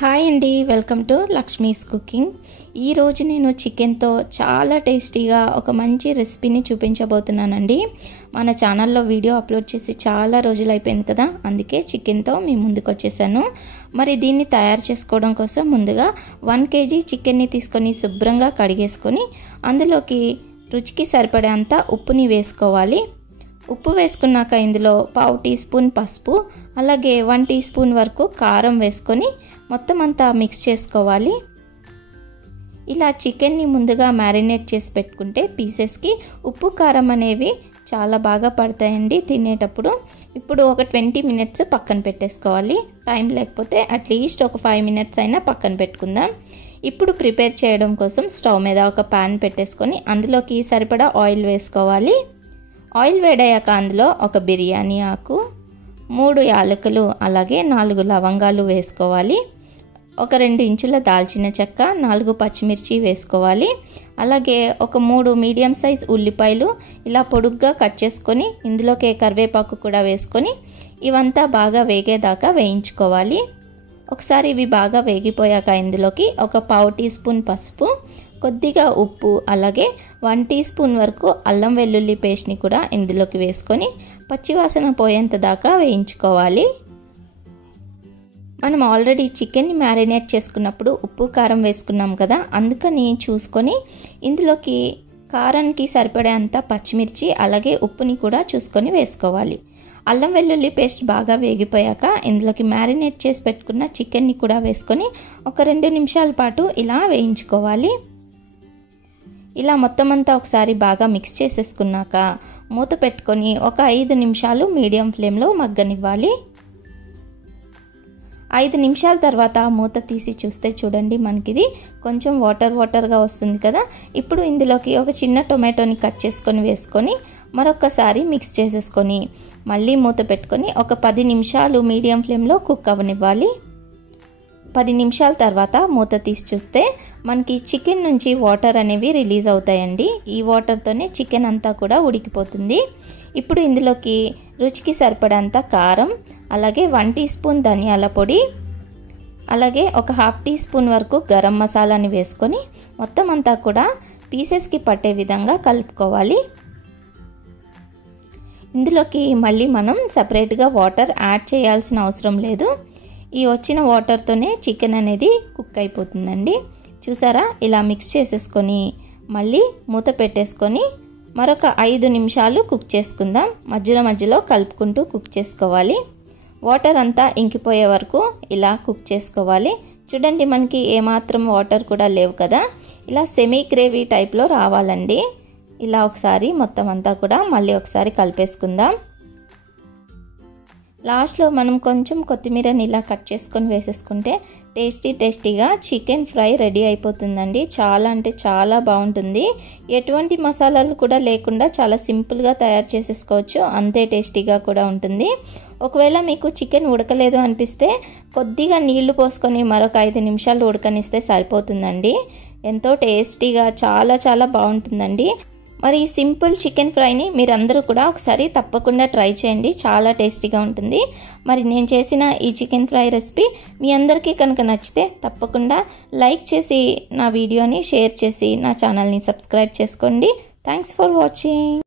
Hi అండి, welcome to Lakshmi's cooking. ఈరోజు నేను చికెన్తో చాలా టేస్టీగా ఒక మంచి రెసిపీని చూపించబోతున్నానండి. మన ఛానల్లో వీడియో అప్లోడ్ చేసి చాలా రోజులు అయిపోయింది కదా, అందుకే చికెన్తో మీ ముందుకు వచ్చేసాను. మరి దీన్ని తయారు చేసుకోవడం కోసం ముందుగా 1 kg చికెన్ని తీసుకొని శుభ్రంగా కడిగేసుకొని అందులోకి రుచికి సరిపడేంత ఉప్పుని వేసుకోవాలి. ఉప్పు వేసుకున్నాక ఇందులో 1/2 టీ స్పూన్ పసుపు, అలాగే 1 టీ స్పూన్ వరకు కారం వేసుకొని మొత్తం అంతా మిక్స్ చేసుకోవాలి. ఇలా చికెన్ని ముందుగా మ్యారినేట్ చేసి పెట్టుకుంటే పీసెస్కి ఉప్పు కారం అనేవి చాలా బాగా పడతాయండి తినేటప్పుడు. ఇప్పుడు ఒక 20 మినిట్స్ పక్కన పెట్టేసుకోవాలి. టైం లేకపోతే అట్లీస్ట్ ఒక 5 మినిట్స్ అయినా పక్కన పెట్టుకుందాం. ఇప్పుడు ప్రిపేర్ చేయడం కోసం స్టవ్ మీద ఒక ప్యాన్ పెట్టేసుకొని అందులోకి సరిపడా ఆయిల్ వేసుకోవాలి. ఆయిల్ వేడయ్యాక అందులో ఒక బిర్యానీ ఆకు, 3 యాలకులు, అలాగే 4 లవంగాలు వేసుకోవాలి. ఒక 2 ఇంచుల దాల్చిన చెక్క, 4 పచ్చిమిర్చి వేసుకోవాలి. అలాగే ఒక 3 మీడియం సైజ్ ఉల్లిపాయలు ఇలా పొడుగ్గా కట్ చేసుకొని ఇందులోకి కరివేపాకు కూడా వేసుకొని ఇవంతా బాగా వేగేదాకా వేయించుకోవాలి. ఒకసారి ఇవి బాగా వేగిపోయాక ఇందులోకి ఒక 1/2 టీ స్పూన్ పసుపు, కొద్దిగా ఉప్పు, అలాగే 1 టీ స్పూన్ వరకు అల్లం వెల్లుల్లి పేస్ట్ని కూడా ఇందులోకి వేసుకొని పచ్చివాసన పోయేంత దాకా వేయించుకోవాలి. మనం ఆల్రెడీ చికెన్ని మ్యారినేట్ చేసుకున్నప్పుడు ఉప్పు కారం వేసుకున్నాం కదా, అందుకని చూసుకొని ఇందులోకి కారానికి సరిపడేంత పచ్చిమిర్చి అలాగే ఉప్పుని కూడా చూసుకొని వేసుకోవాలి. అల్లం వెల్లుల్లి పేస్ట్ బాగా వేగిపోయాక ఇందులోకి మ్యారినేట్ చేసి పెట్టుకున్న చికెన్ని కూడా వేసుకొని ఒక 2 నిమిషాల పాటు ఇలా వేయించుకోవాలి. ఇలా మొత్తం అంతా ఒకసారి బాగా మిక్స్ చేసేసుకున్నాక మూత పెట్టుకొని ఒక 5 నిమిషాలు మీడియం ఫ్లేమ్లో మగ్గనివ్వాలి. 5 నిమిషాల తర్వాత మూత తీసి చూస్తే చూడండి, మనకిది కొంచెం వాటర్గా వస్తుంది కదా. ఇప్పుడు ఇందులోకి ఒక చిన్న టొమాటోని కట్ చేసుకొని వేసుకొని మరొకసారి మిక్స్ చేసేసుకొని మళ్ళీ మూత పెట్టుకొని ఒక 10 నిమిషాలు మీడియం ఫ్లేమ్లో కుక్ అవ్వనివ్వాలి. 10 నిమిషాల తర్వాత మూత తీసి చూస్తే మనకి చికెన్ నుంచి వాటర్ అనేవి రిలీజ్ అవుతాయండి. ఈ వాటర్తోనే చికెన్ అంతా కూడా ఉడికిపోతుంది. ఇప్పుడు ఇందులోకి రుచికి సరిపడంత కారం, అలాగే 1 టీ స్పూన్ ధనియాల పొడి, అలాగే ఒక 1/2 టీ స్పూన్ వరకు గరం మసాలాని వేసుకొని మొత్తం అంతా కూడా పీసెస్కి పట్టే విధంగా కలుపుకోవాలి. ఇందులోకి మళ్ళీ మనం సపరేట్గా వాటర్ యాడ్ చేయాల్సిన అవసరం లేదు. ఈ వచ్చిన వాటర్తోనే చికెన్ అనేది కుక్ అయిపోతుందండి. చూసారా, ఇలా మిక్స్ చేసేసుకొని మళ్ళీ మూత పెట్టేసుకొని మరొక 5 నిమిషాలు కుక్ చేసుకుందాం. మధ్యలో కలుపుకుంటూ కుక్ చేసుకోవాలి. వాటర్ అంతా ఇంకిపోయే వరకు ఇలా కుక్ చేసుకోవాలి. చూడండి, మనకి ఏమాత్రం వాటర్ కూడా లేవు కదా, ఇలా సెమీ గ్రేవీ టైప్లో రావాలండి. ఇలా ఒకసారి మొత్తం అంతా కూడా మళ్ళీ ఒకసారి కలిపేసుకుందాం. లాస్ట్లో మనం కొంచెం కొత్తిమీరని ఇలా కట్ చేసుకొని వేసేసుకుంటే టేస్టీగా చికెన్ ఫ్రై రెడీ అయిపోతుందండి. చాలా అంటే చాలా బాగుంటుంది. ఎటువంటి మసాలాలు కూడా లేకుండా చాలా సింపుల్గా తయారు చేసేసుకోవచ్చు. అంతే టేస్టీగా కూడా ఉంటుంది. ఒకవేళ మీకు చికెన్ ఉడకలేదు అనిపిస్తే కొద్దిగా నీళ్లు పోసుకొని మరొక 5 నిమిషాలు ఉడకనిస్తే సరిపోతుందండి. ఎంతో టేస్టీగా చాలా బాగుంటుందండి. మరి ఈ సింపుల్ చికెన్ ఫ్రైని మీరందరూ కూడా ఒకసారి తప్పకుండా ట్రై చేయండి. చాలా టేస్టీగా ఉంటుంది. మరి నేను చేసిన ఈ చికెన్ ఫ్రై రెసిపీ మీ అందరికీ కనుక నచ్చితే తప్పకుండా లైక్ చేసి నా వీడియోని షేర్ చేసి నా ఛానల్ని సబ్స్క్రైబ్ చేసుకోండి. Thanks for watching.